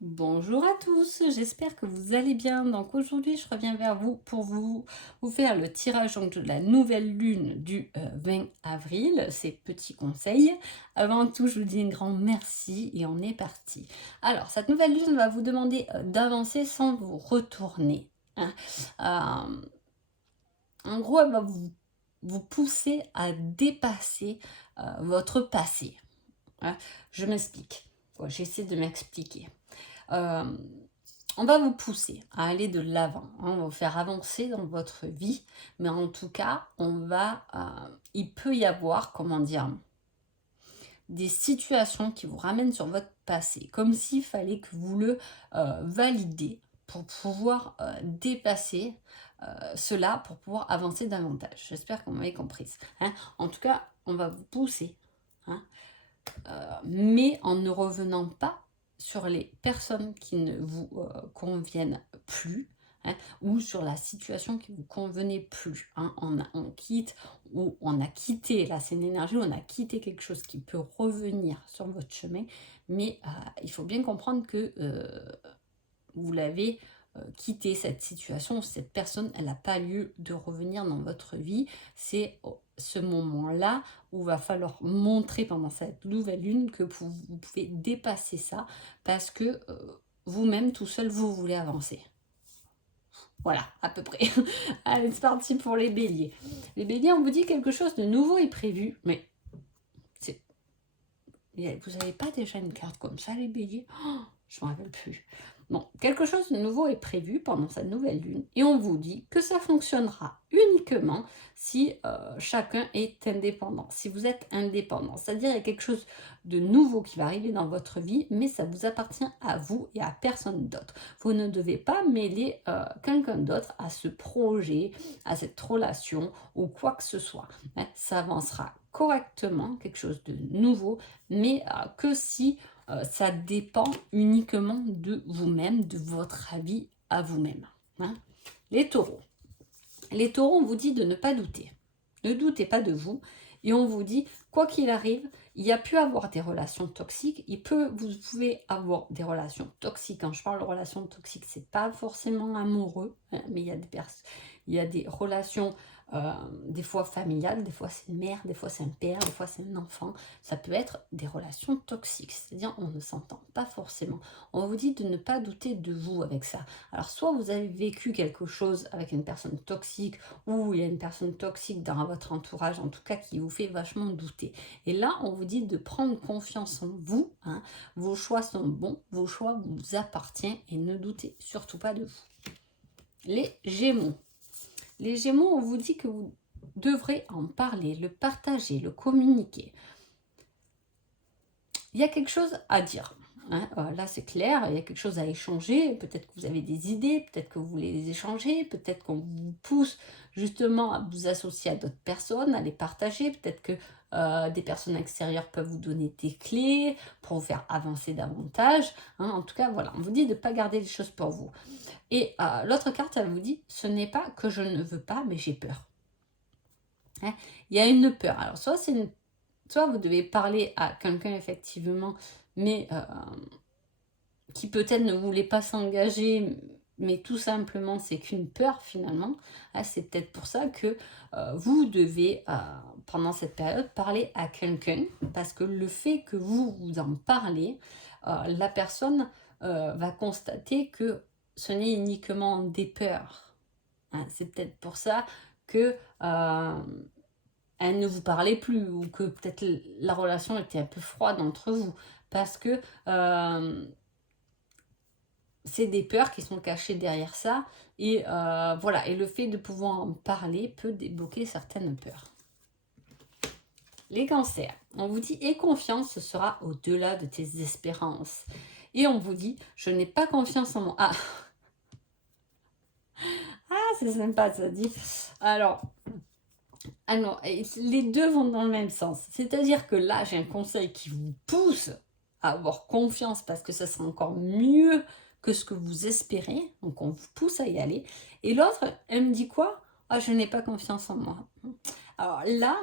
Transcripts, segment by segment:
Bonjour à tous, j'espère que vous allez bien. Donc aujourd'hui, je reviens vers vous pour vous faire le tirage donc, de la nouvelle lune du 20 avril, ces petits conseils. Avant tout, je vous dis un grand merci et on est parti. Alors, cette nouvelle lune va vous demander d'avancer sans vous retourner, hein. Euh, En gros, elle va vous pousser à dépasser votre passé, hein. Je m'explique. Ouais, j'essaie de m'expliquer. Euh, on va vous pousser à aller de l'avant, hein, on va vous faire avancer dans votre vie, mais en tout cas, il peut y avoir, comment dire, des situations qui vous ramènent sur votre passé, comme s'il fallait que vous le validiez pour pouvoir dépasser cela, pour pouvoir avancer davantage. J'espère que vous m'avez comprise, hein. En tout cas, on va vous pousser, hein, mais en ne revenant pas sur les personnes qui ne vous conviennent plus, hein, ou sur la situation qui vous convenait plus, hein. On quitte ou on a quitté, là c'est une énergie, on a quitté quelque chose qui peut revenir sur votre chemin, mais il faut bien comprendre que vous l'avez quitté cette situation, cette personne, elle n'a pas lieu de revenir dans votre vie. C'est ce moment-là où il va falloir montrer pendant cette nouvelle lune que vous pouvez dépasser ça parce que vous-même, tout seul, vous voulez avancer. Voilà, à peu près. Allez, c'est parti pour les béliers. Les béliers, on vous dit quelque chose de nouveau est prévu, mais c'est... vous n'avez pas déjà une carte comme ça, les béliers? Je ne me rappelle plus. Bon, quelque chose de nouveau est prévu pendant cette nouvelle lune et on vous dit que ça fonctionnera uniquement si chacun est indépendant, si vous êtes indépendant. C'est-à-dire il y a quelque chose de nouveau qui va arriver dans votre vie, mais ça vous appartient à vous et à personne d'autre. Vous ne devez pas mêler quelqu'un d'autre à ce projet, à cette relation ou quoi que ce soit, hein. Ça avancera correctement, quelque chose de nouveau, mais que si ça dépend uniquement de vous-même, de votre avis à vous-même, hein. Les taureaux. Les taureaux, on vous dit de ne pas douter. Ne doutez pas de vous. Et on vous dit, quoi qu'il arrive, il y a pu avoir des relations toxiques. Vous pouvez avoir des relations toxiques. Quand je parle de relations toxiques, c'est pas forcément amoureux, hein, mais il y a des relations des fois familiales, des fois c'est une mère, des fois c'est un père, des fois c'est un enfant. Ça peut être des relations toxiques, c'est-à-dire on ne s'entend pas forcément. On vous dit de ne pas douter de vous avec ça. Alors soit vous avez vécu quelque chose avec une personne toxique, ou il y a une personne toxique dans votre entourage, en tout cas qui vous fait vachement douter. Et là, on vous dit de prendre confiance en vous, hein. Vos choix sont bons, vos choix vous appartiennent et ne doutez surtout pas de vous. Les Gémeaux. Les Gémeaux, on vous dit que vous devrez en parler, le partager, le communiquer. Il y a quelque chose à dire, hein. Là, c'est clair, il y a quelque chose à échanger. Peut-être que vous avez des idées, peut-être que vous voulez les échanger, peut-être qu'on vous pousse justement à vous associer à d'autres personnes, à les partager. Peut-être que des personnes extérieures peuvent vous donner des clés pour vous faire avancer davantage, hein. En tout cas, voilà, on vous dit de ne pas garder les choses pour vous. Et l'autre carte, elle vous dit, ce n'est pas que je ne veux pas, mais j'ai peur, hein. Il y a une peur. Alors, soit vous devez parler à quelqu'un, effectivement, mais qui peut-être ne voulait pas s'engager, mais tout simplement, c'est qu'une peur, finalement. Ah, c'est peut-être pour ça que vous devez, pendant cette période, parler à quelqu'un, parce que le fait que vous en parlez, la personne va constater que ce n'est uniquement des peurs, hein. C'est peut-être pour ça que elle ne vous parlait plus, ou que peut-être la relation était un peu froide entre vous, parce que c'est des peurs qui sont cachées derrière ça, et voilà, et le fait de pouvoir en parler peut débloquer certaines peurs. Les cancers, on vous dit, aie confiance, ce sera au-delà de tes espérances. Et on vous dit, je n'ai pas confiance en moi. C'est sympa, ça dit. Alors, les deux vont dans le même sens. C'est-à-dire que là, j'ai un conseil qui vous pousse à avoir confiance parce que ça sera encore mieux que ce que vous espérez. Donc, on vous pousse à y aller. Et l'autre, elle me dit quoi? Ah, je n'ai pas confiance en moi. Alors là,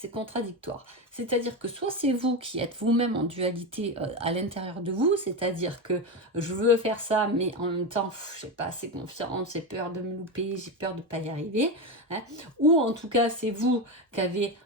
c'est contradictoire. C'est-à-dire que soit c'est vous qui êtes vous-même en dualité à l'intérieur de vous, c'est-à-dire que je veux faire ça, mais en même temps, je n'ai pas assez confiance, j'ai peur de me louper, j'ai peur de ne pas y arriver. Hein. Ou en tout cas, c'est vous qui avez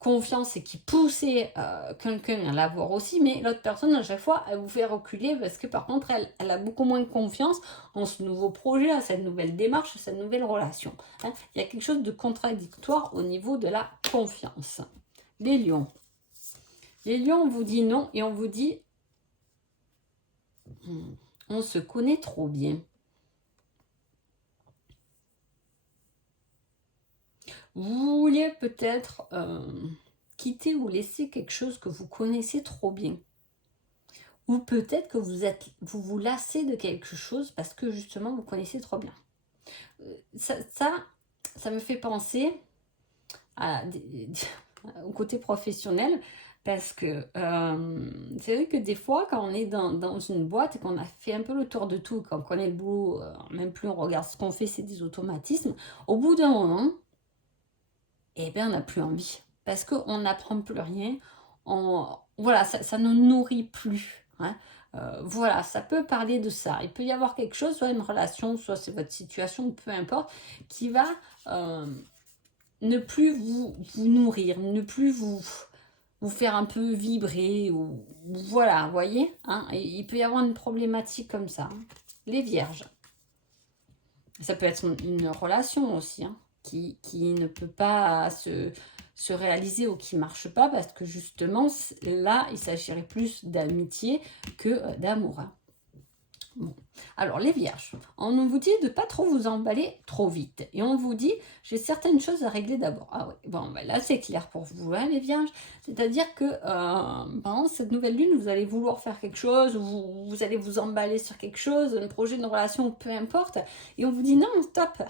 confiance et qui poussez quelqu'un à l'avoir aussi, mais l'autre personne, à chaque fois, elle vous fait reculer parce que par contre, elle a beaucoup moins de confiance en ce nouveau projet, à cette nouvelle démarche, à cette nouvelle relation. Hein. Il y a quelque chose de contradictoire au niveau de la confiance. Les lions. Les lions, on vous dit non et on vous dit on se connaît trop bien. Vous vouliez peut-être quitter ou laisser quelque chose que vous connaissez trop bien. Ou peut-être que vous lassez de quelque chose parce que justement vous connaissez trop bien. Ça me fait penser au côté professionnel parce que c'est vrai que des fois quand on est dans une boîte et qu'on a fait un peu le tour de tout, quand on connaît le boulot, même plus on regarde ce qu'on fait, c'est des automatismes, au bout d'un moment, eh bien on n'a plus envie parce qu'on n'apprend plus rien, voilà, ça ne nourrit plus. Hein. Voilà, ça peut parler de ça. Il peut y avoir quelque chose, soit une relation, soit c'est votre situation, peu importe, qui va ne plus vous nourrir, ne plus vous faire un peu vibrer, ou voilà, vous voyez, hein, et il peut y avoir une problématique comme ça. Hein. Les vierges. Ça peut être une relation aussi, hein, qui ne peut pas se réaliser ou qui ne marche pas, parce que justement, là, il s'agirait plus d'amitié que d'amour. Hein. Bon. Alors, les vierges, on vous dit de ne pas trop vous emballer trop vite. Et on vous dit, j'ai certaines choses à régler d'abord. Ah oui, bon, ben là, c'est clair pour vous, hein, les vierges. C'est-à-dire que pendant cette nouvelle lune, vous allez vouloir faire quelque chose, ou vous allez vous emballer sur quelque chose, un projet, une relation, peu importe. Et on vous dit, non, stop.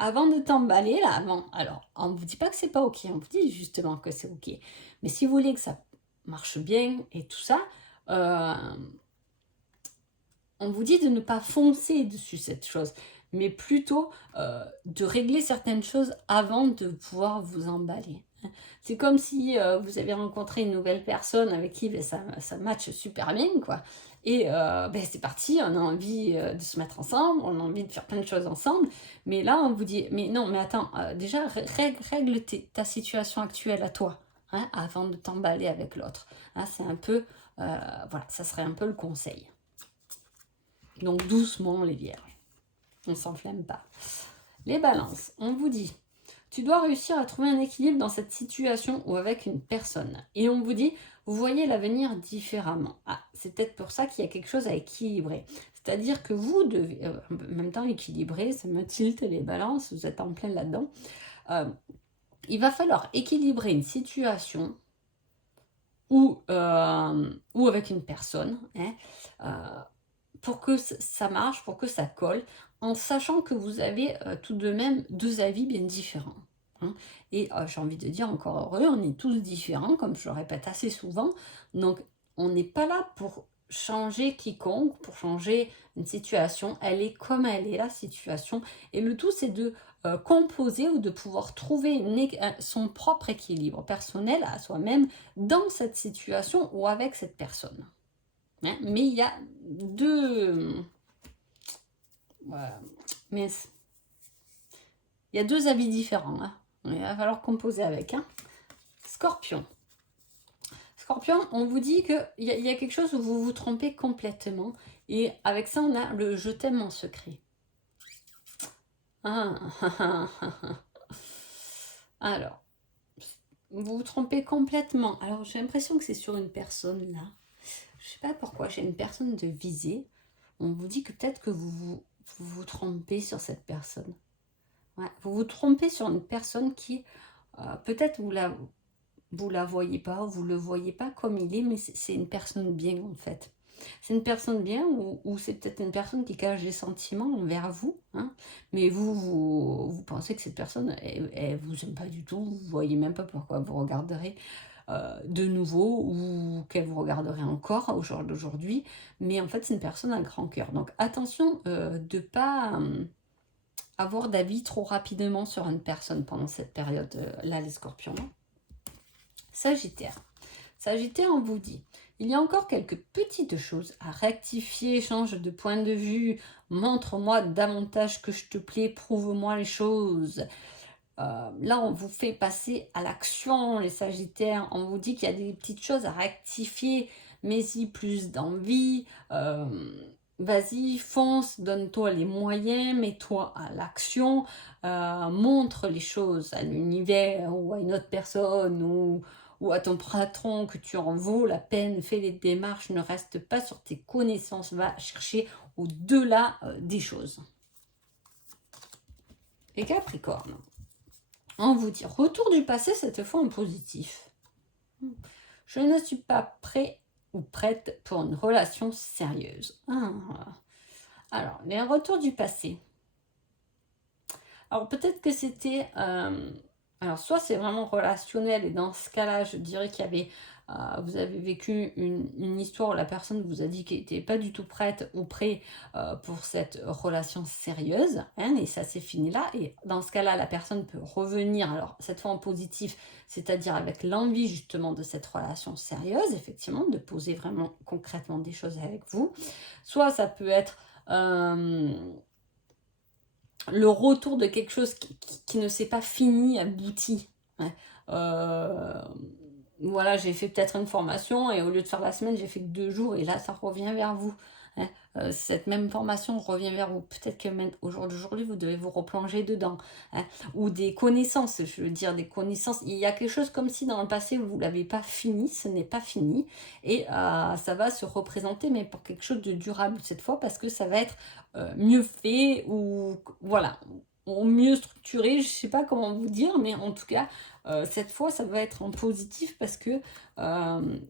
Avant de t'emballer, là, avant. Alors, on ne vous dit pas que c'est pas OK. On vous dit justement que c'est OK. Mais si vous voulez que ça marche bien et tout ça, on vous dit de ne pas foncer dessus cette chose, mais plutôt de régler certaines choses avant de pouvoir vous emballer. C'est comme si vous avez rencontré une nouvelle personne avec qui ça matche super bien, quoi. Et c'est parti, on a envie de se mettre ensemble, on a envie de faire plein de choses ensemble. Mais là, on vous dit, mais non, mais attends, déjà, règle ta situation actuelle à toi, hein, avant de t'emballer avec l'autre. Hein, c'est un peu, voilà, ça serait un peu le conseil. Donc doucement les vierges, on ne s'enflamme pas. Les balances, on vous dit, tu dois réussir à trouver un équilibre dans cette situation ou avec une personne. Et on vous dit, vous voyez l'avenir différemment. Ah, c'est peut-être pour ça qu'il y a quelque chose à équilibrer. C'est-à-dire que vous devez, en même temps équilibrer, ça me tilte les balances, vous êtes en plein là-dedans. Il va falloir équilibrer une situation ou avec une personne, hein, pour que ça marche, pour que ça colle, en sachant que vous avez tout de même deux avis bien différents. Hein. Et j'ai envie de dire, encore heureux, on est tous différents, comme je le répète assez souvent. Donc, on n'est pas là pour changer quiconque, pour changer une situation. Elle est comme elle est, la situation. Et le tout, c'est de composer ou de pouvoir trouver son propre équilibre personnel à soi-même dans cette situation ou avec cette personne. Hein, mais il y a deux... mais il y a deux avis différents. Hein. Il va falloir composer avec. Hein. Scorpion. Scorpion, on vous dit qu'il y a quelque chose où vous vous trompez complètement. Et avec ça, on a le « je t'aime en secret ». Alors, vous vous trompez complètement. Alors, j'ai l'impression que c'est sur une personne là. Je sais pas pourquoi, j'ai une personne de visée. On vous dit que peut-être que vous trompez sur cette personne. Ouais, vous vous trompez sur une personne qui, peut-être vous la voyez pas, vous le voyez pas comme il est, mais c'est une personne bien en fait. C'est une personne bien ou c'est peut-être une personne qui cache des sentiments envers vous, hein, mais vous pensez que cette personne, elle vous aime pas du tout, vous voyez même pas pourquoi vous regarderez de nouveau ou qu'elle vous regarderait encore au jour d'aujourd'hui, mais en fait c'est une personne à grand cœur. Donc attention de pas avoir d'avis trop rapidement sur une personne pendant cette période-là, les scorpions. Sagittaire. Sagittaire, on vous dit, il y a encore quelques petites choses à rectifier, change de point de vue, montre-moi davantage que je te plais, prouve-moi les choses. Là, on vous fait passer à l'action, les Sagittaires. On vous dit qu'il y a des petites choses à rectifier, mets-y plus d'envie. Vas-y, fonce, donne-toi les moyens, mets-toi à l'action, montre les choses à l'univers ou à une autre personne ou à ton patron que tu en vaux la peine, fais les démarches, ne reste pas sur tes connaissances, va chercher au-delà des choses. Et Capricorne, on vous dit, retour du passé cette fois en positif. Je ne suis pas prêt ou prête pour une relation sérieuse. Alors, les retours du passé. Alors, peut-être que c'était... alors, soit c'est vraiment relationnel, et dans ce cas-là, je dirais qu'il y avait... vous avez vécu une histoire où la personne vous a dit qu'elle n'était pas du tout prête ou prêt pour cette relation sérieuse, hein, et ça c'est fini là. Et dans ce cas-là, la personne peut revenir, alors cette fois en positif, c'est-à-dire avec l'envie justement de cette relation sérieuse, effectivement, de poser vraiment concrètement des choses avec vous. Soit ça peut être le retour de quelque chose qui ne s'est pas fini, abouti. Hein. Voilà, j'ai fait peut-être une formation et au lieu de faire la semaine, j'ai fait que 2 jours et là, ça revient vers vous. Hein. Cette même formation revient vers vous. Peut-être que même au jour d'aujourd'hui, vous devez vous replonger dedans. Hein. Ou des connaissances, je veux dire des connaissances. Il y a quelque chose comme si dans le passé, vous ne l'avez pas fini, ce n'est pas fini. Et ça va se représenter, mais pour quelque chose de durable cette fois, parce que ça va être mieux fait ou voilà, ou mieux structuré, je ne sais pas comment vous dire, mais en tout cas, cette fois, ça va être en positif parce que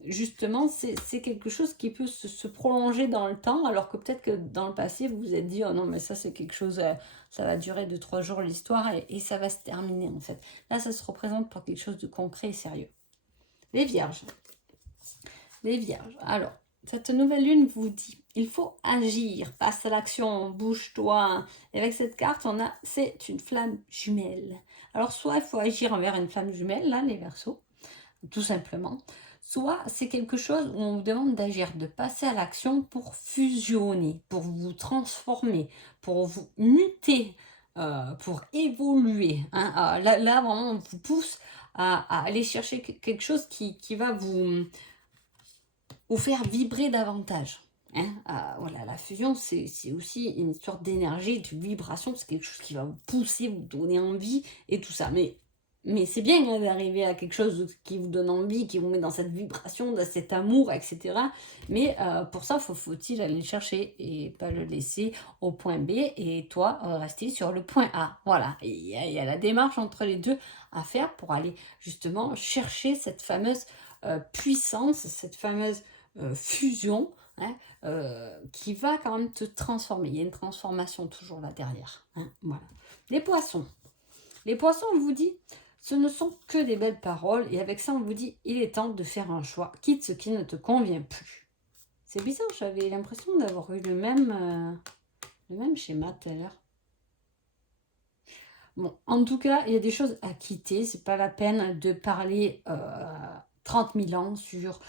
justement, c'est quelque chose qui peut se prolonger dans le temps, alors que peut-être que dans le passé, vous vous êtes dit, oh non, mais ça, c'est quelque chose, ça va durer 2-3 jours l'histoire et ça va se terminer en fait. Là, ça se représente pour quelque chose de concret et sérieux. Les Vierges. Les Vierges. Alors, cette nouvelle lune vous dit, il faut agir, passe à l'action, bouge-toi. Et avec cette carte, on a, c'est une flamme jumelle. Alors, soit il faut agir envers une flamme jumelle, là, les Verseaux, tout simplement. Soit c'est quelque chose où on vous demande d'agir, de passer à l'action pour fusionner, pour vous transformer, pour vous muter, pour évoluer. Hein. Là, vraiment, on vous pousse à aller chercher quelque chose qui va vous faire vibrer davantage. Hein. Voilà, la fusion, c'est aussi une histoire d'énergie, de vibration, c'est quelque chose qui va vous pousser, vous donner envie et tout ça. Mais c'est bien d'arriver à quelque chose qui vous donne envie, qui vous met dans cette vibration, dans cet amour, etc. Mais pour ça, faut-il aller le chercher et pas le laisser au point B et toi rester sur le point A. Voilà, il y a la démarche entre les deux à faire pour aller justement chercher cette fameuse puissance, cette fameuse fusion, hein, qui va quand même te transformer. Il y a une transformation toujours là derrière. Hein, voilà. Les poissons. Les poissons, on vous dit, ce ne sont que des belles paroles. Et avec ça, on vous dit, il est temps de faire un choix. Quitte ce qui ne te convient plus. C'est bizarre, j'avais l'impression d'avoir eu le même schéma tout à l'heure. Bon, en tout cas, il y a des choses à quitter. C'est pas la peine de parler 30 000 ans sur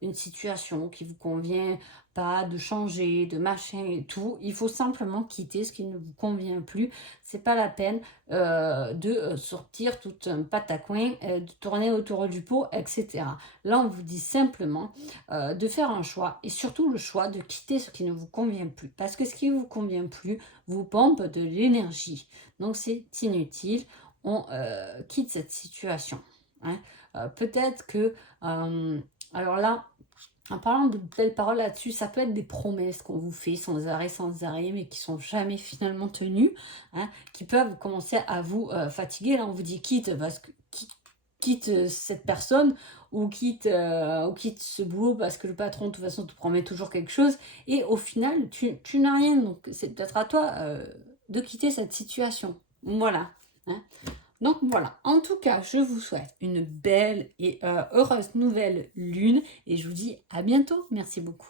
une situation qui vous convient pas, de changer, de machin et tout. Il faut simplement quitter ce qui ne vous convient plus. C'est pas la peine de sortir tout un patacoin, de tourner autour du pot, etc. Là, on vous dit simplement de faire un choix et surtout le choix de quitter ce qui ne vous convient plus. Parce que ce qui ne vous convient plus vous pompe de l'énergie. Donc, c'est inutile. On quitte cette situation. Hein. Peut-être que alors là, en parlant de belles paroles là-dessus, ça peut être des promesses qu'on vous fait sans arrêt, mais qui sont jamais finalement tenues, hein, qui peuvent commencer à vous fatiguer. Là, on vous dit quitte, parce que quitte cette personne ou quitte ce boulot parce que le patron de toute façon te promet toujours quelque chose et au final tu n'as rien. Donc c'est peut-être à toi de quitter cette situation. Voilà. Hein. Donc voilà, en tout cas, je vous souhaite une belle et heureuse nouvelle lune et je vous dis à bientôt. Merci beaucoup.